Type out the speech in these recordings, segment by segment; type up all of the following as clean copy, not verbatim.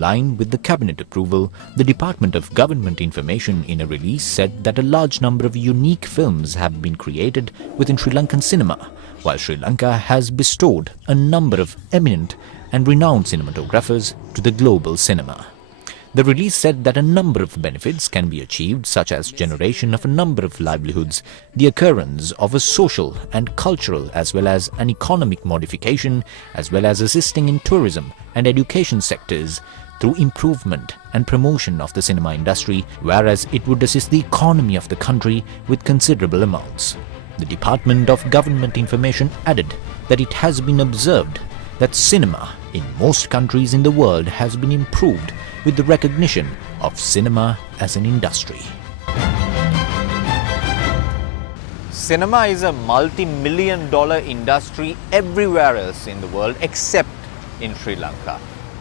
line with the cabinet approval, the Department of Government Information in a release said that a large number of unique films have been created within Sri Lankan cinema, while Sri Lanka has bestowed a number of eminent and renowned cinematographers to the global cinema. The release said that a number of benefits can be achieved, such as generation of a number of livelihoods, the occurrence of a social and cultural as well as an economic modification, as well as assisting in tourism and education sectors through improvement and promotion of the cinema industry, whereas it would assist the economy of the country with considerable amounts. The Department of Government Information added that it has been observed that cinema in most countries in the world has been improved with the recognition of cinema as an industry. Cinema is a multi-million-dollar industry everywhere else in the world except in Sri Lanka.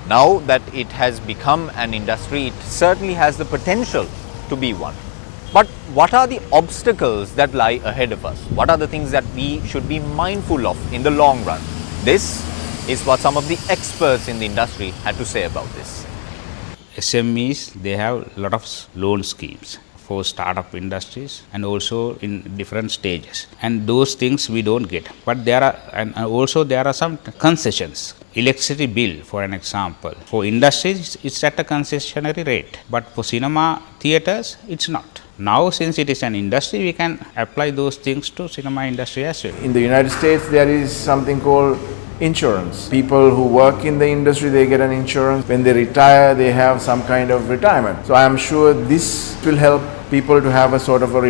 Now that it has become an industry, it certainly has the potential to be one. But what are the obstacles that lie ahead of us? What are the things that we should be mindful of in the long run? This is what some of the experts in the industry had to say about this. SMEs, they have a lot of loan schemes for startup industries and also in different stages. And those things we don't get. But there are some concessions. Electricity bill, for an example. For industries, it's at a concessionary rate. But for cinema theatres, it's not. Now, since it is an industry, we can apply those things to cinema industry as well. In the United States, there is something called insurance. People who work in the industry, they get an insurance. When they retire, they have some kind of retirement. So I am sure this will help people to have a sort of a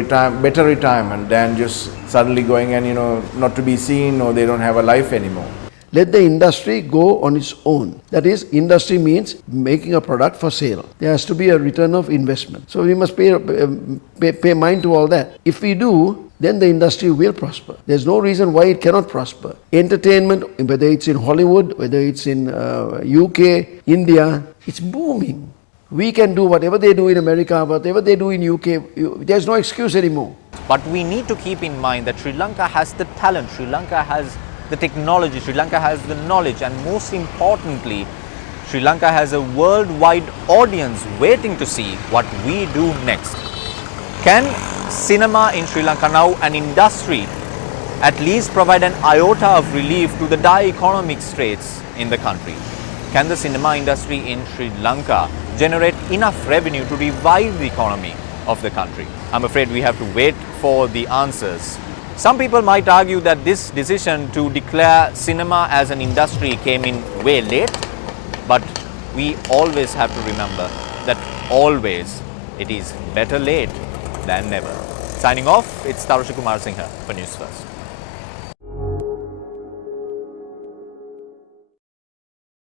better retirement than just suddenly going and, not to be seen, or they don't have a life anymore. Let the industry go on its own. That is, industry means making a product for sale. There has to be a return of investment. So we must pay mind to all that. If we do, then the industry will prosper. There's no reason why it cannot prosper. Entertainment, whether it's in Hollywood, whether it's in UK, India, it's booming. We can do whatever they do in America, whatever they do in UK. There's no excuse anymore. But we need to keep in mind that Sri Lanka has the talent, Sri Lanka has the technology, Sri Lanka has the knowledge, and most importantly, Sri Lanka has a worldwide audience waiting to see what we do next. Can cinema in Sri Lanka, now an industry, at least provide an iota of relief to the dire economic straits in the country? Can the cinema industry in Sri Lanka generate enough revenue to revive the economy of the country? I'm afraid we have to wait for the answers. Some people might argue that this decision to declare cinema as an industry came in way late, but we always have to remember that always it is better late than never. Signing off, it's Tarushi Kumar Singha for News First.